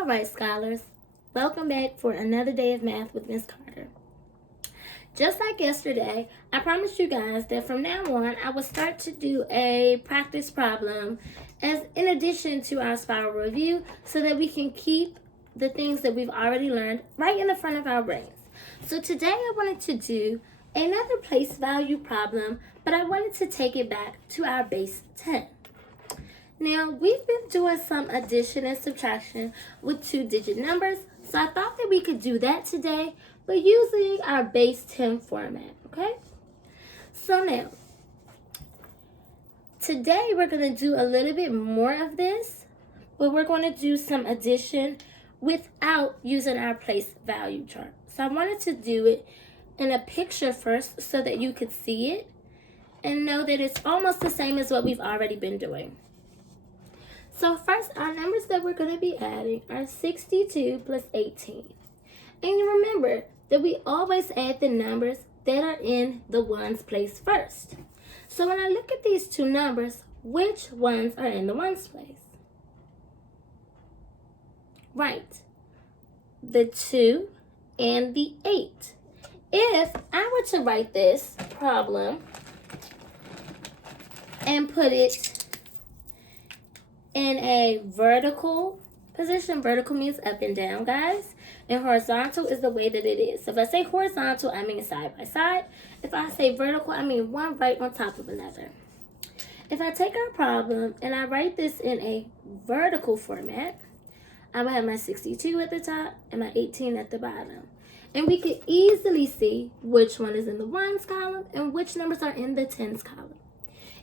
All right, scholars, welcome back for another day of math with Miss Carter. Just like yesterday, I promised you guys that from now on, I would start to do a practice problem as in addition to our spiral review so that we can keep the things that we've already learned right in the front of our brains. So today I wanted to do another place value problem, but I wanted to take it back to our base 10. Now, we've been doing some addition and subtraction with two-digit numbers, so I thought that we could do that today, but using our base 10 format, okay? So now, today we're going to do a little bit more of this, but we're going to do some addition without using our place value chart. So I wanted to do it in a picture first so that you could see it and know that it's almost the same as what we've already been doing. So first, our numbers that we're going to be adding are 62 plus 18. And you remember that we always add the numbers that are in the ones place first. So when I look at these two numbers, which ones are in the ones place? Right, the 2 and the 8. If I were to write this problem and put it in a vertical position. Vertical means up and down, guys. And horizontal is the way that it is. So if I say horizontal, I mean side by side. If I say vertical, I mean one right on top of another. If I take our problem and I write this in a vertical format, I will have my 62 at the top and my 18 at the bottom. And we could easily see which one is in the ones column and which numbers are in the tens column.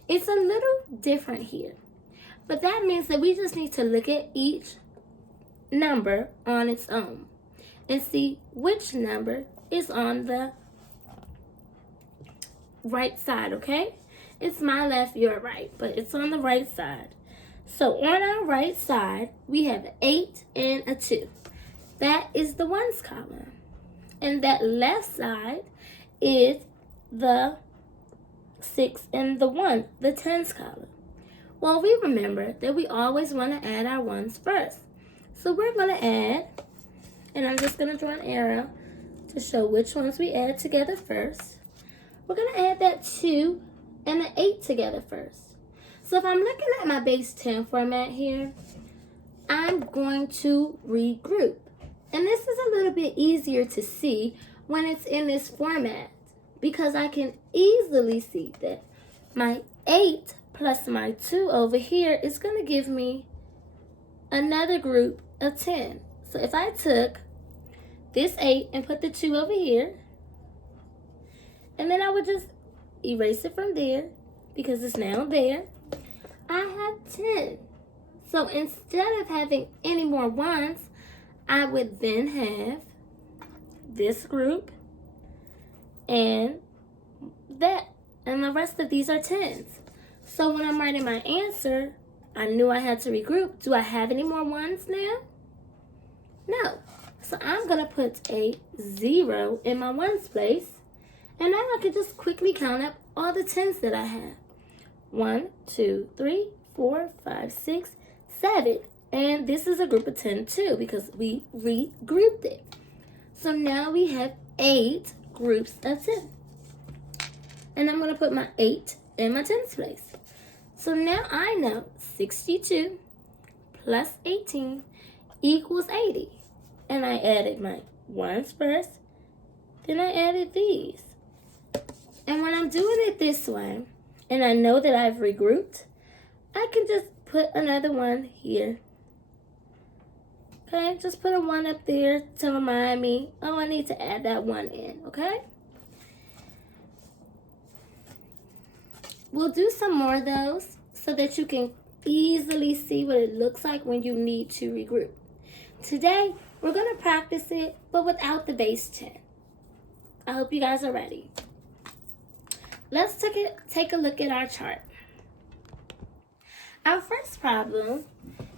It's a little different here. But that means that we just need to look at each number on its own and see which number is on the right side, okay? It's my left, your right, but it's on the right side. So on our right side, we have an 8 and a 2. That is the ones column. And that left side is the 6 and the 1, the tens column. Well, we remember that we always want to add our ones first. So we're going to add, and I'm just going to draw an arrow to show which ones we add together first. We're going to add that 2 and the 8 together first. So if I'm looking at my base 10 format here, I'm going to regroup. And this is a little bit easier to see when it's in this format because I can easily see that my 8 plus my 2 over here is going to give me another group of 10. So if I took this 8 and put the 2 over here, and then I would just erase it from there because it's now there, I have 10. So instead of having any more ones, I would then have this group and that, and the rest of these are 10s. So when I'm writing my answer, I knew I had to regroup. Do I have any more ones now? No. So I'm going to put a 0 in my ones place. And now I can just quickly count up all the 10s that I have. 1, 2, 3, 4, 5, 6, 7. And this is a group of 10 too because we regrouped it. So now we have 8 groups of 10. And I'm going to put my 8 in my tens place. So now I know 62 plus 18 equals 80. And I added my ones first, then I added these. And when I'm doing it this way, and I know that I've regrouped, I can just put another one here. Okay, just put a 1 up there to remind me, oh, I need to add that 1 in, okay? We'll do some more of those so that you can easily see what it looks like when you need to regroup. Today, we're going to practice it, but without the base 10. I hope you guys are ready. Let's take a look at our chart. Our first problem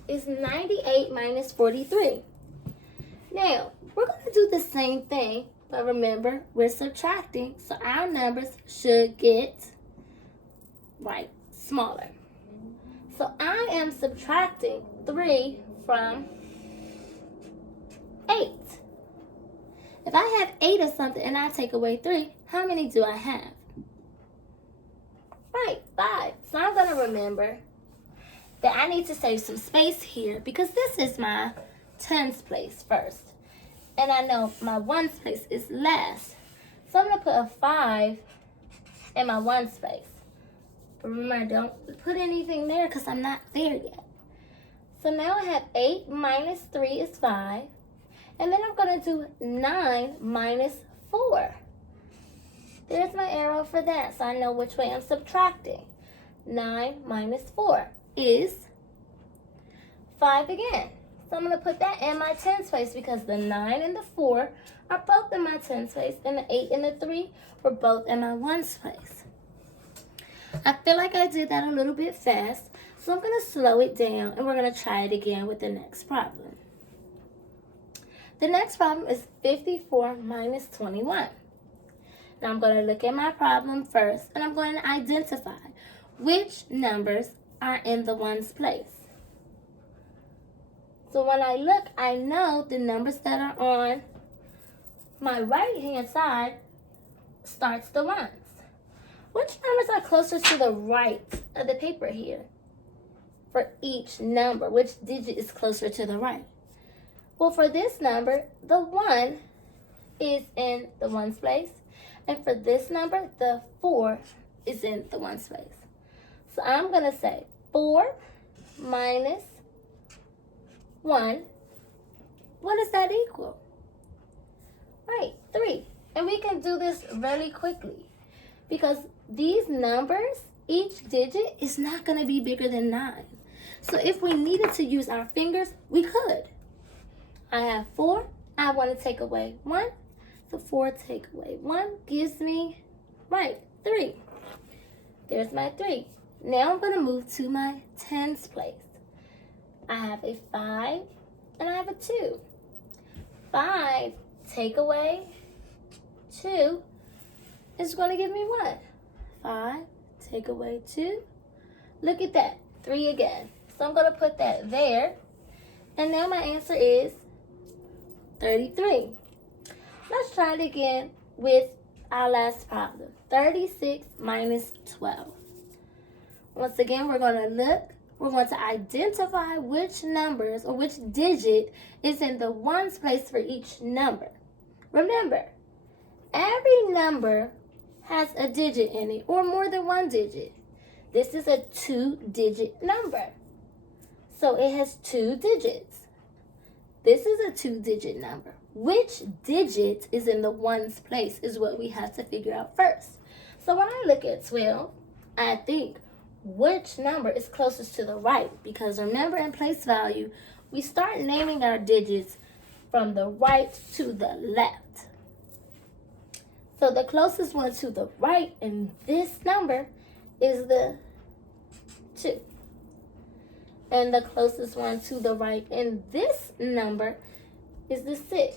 is 98 minus 43. Now, we're going to do the same thing, but remember, we're subtracting, so our numbers should get right, smaller. So I am subtracting 3 from 8. If I have 8 of something and I take away 3, how many do I have? Right, 5. So I'm going to remember that I need to save some space here because this is my tens place first. And I know my ones place is last. So I'm going to put a 5 in my ones place. But remember, don't put anything there because I'm not there yet. So now I have 8 minus 3 is 5. And then I'm going to do 9 minus 4. There's my arrow for that, so I know which way I'm subtracting. 9 minus 4 is 5 again. So I'm going to put that in my tens place because the 9 and the 4 are both in my tens place, and the 8 and the 3 were both in my ones place. I feel like I did that a little bit fast, so I'm going to slow it down, and we're going to try it again with the next problem. The next problem is 54 minus 21. Now I'm going to look at my problem first, and I'm going to identify which numbers are in the ones place. So when I look, I know the numbers that are on my right-hand side starts the ones. Which numbers are closer to the right of the paper here? For each number, which digit is closer to the right? Well, for this number, the 1 is in the ones place. And for this number, the 4 is in the ones place. So I'm going to say 4 minus 1. What does that equal? Right, 3. And we can do this really quickly because these numbers, each digit is not going to be bigger than 9. So if we needed to use our fingers, we could. I have 4. I want to take away 1. So 4 take away 1 gives me, right, 3. There's my 3. Now I'm going to move to my tens place. I have a 5 and I have a 2. 5 take away 2 is going to give me what? 5 take away 2. Look at that, 3 again. So I'm going to put that there. And now my answer is 33. Let's try it again with our last problem. 36 minus 12. Once again, we're going to look. We're going to identify which numbers or which digit is in the ones place for each number. Remember, every number has a digit in it or more than one digit. This is a 2-digit number. So it has 2 digits. This is a 2-digit number. Which digit is in the ones place is what we have to figure out first. So when I look at 12, I think which number is closest to the right? Because remember, in place value, we start naming our digits from the right to the left. So the closest one to the right in this number is the 2. And the closest one to the right in this number is the 6.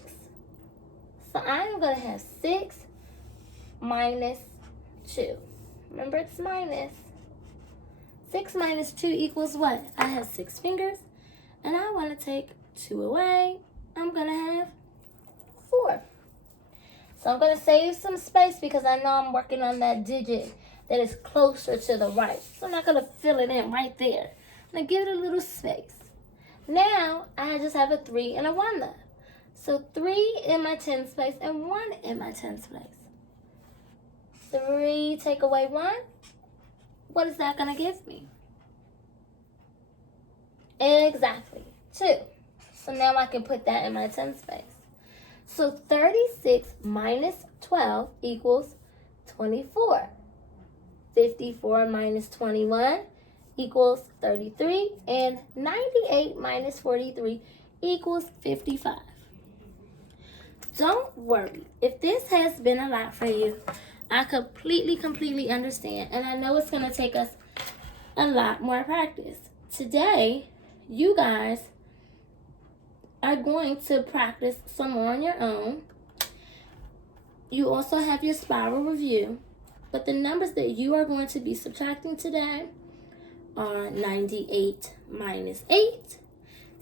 So I'm going to have 6 minus 2. Remember, it's minus. 6 minus 2 equals what? I have 6 fingers, and I want to take 2 away. I'm going to have 4. So I'm going to save some space because I know I'm working on that digit that is closer to the right. So I'm not going to fill it in right there. I'm going to give it a little space. Now, I just have a 3 and a 1 left. So 3 in my tens place and 1 in my tens place. 3 take away 1. What is that going to give me? Exactly, 2. So now I can put that in my tens place. So 36 minus 12 equals 24. 54 minus 21 equals 33. And 98 minus 43 equals 55. Don't worry. If this has been a lot for you, I completely understand. And I know it's going to take us a lot more practice. Today, you guys are going to practice some more on your own. You also have your spiral review. But the numbers that you are going to be subtracting today are 98 minus 8,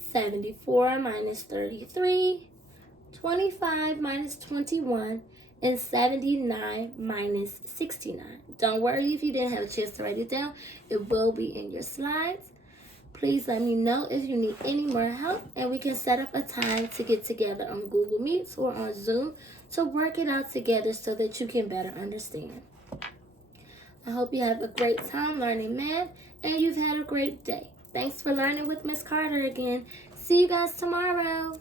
74 minus 33, 25 minus 21, and 79 minus 69. Don't worry if you didn't have a chance to write it down. It will be in your slides. Please let me know if you need any more help, and we can set up a time to get together on Google Meets or on Zoom to work it out together so that you can better understand. I hope you have a great time learning math, and you've had a great day. Thanks for learning with Miss Carter again. See you guys tomorrow.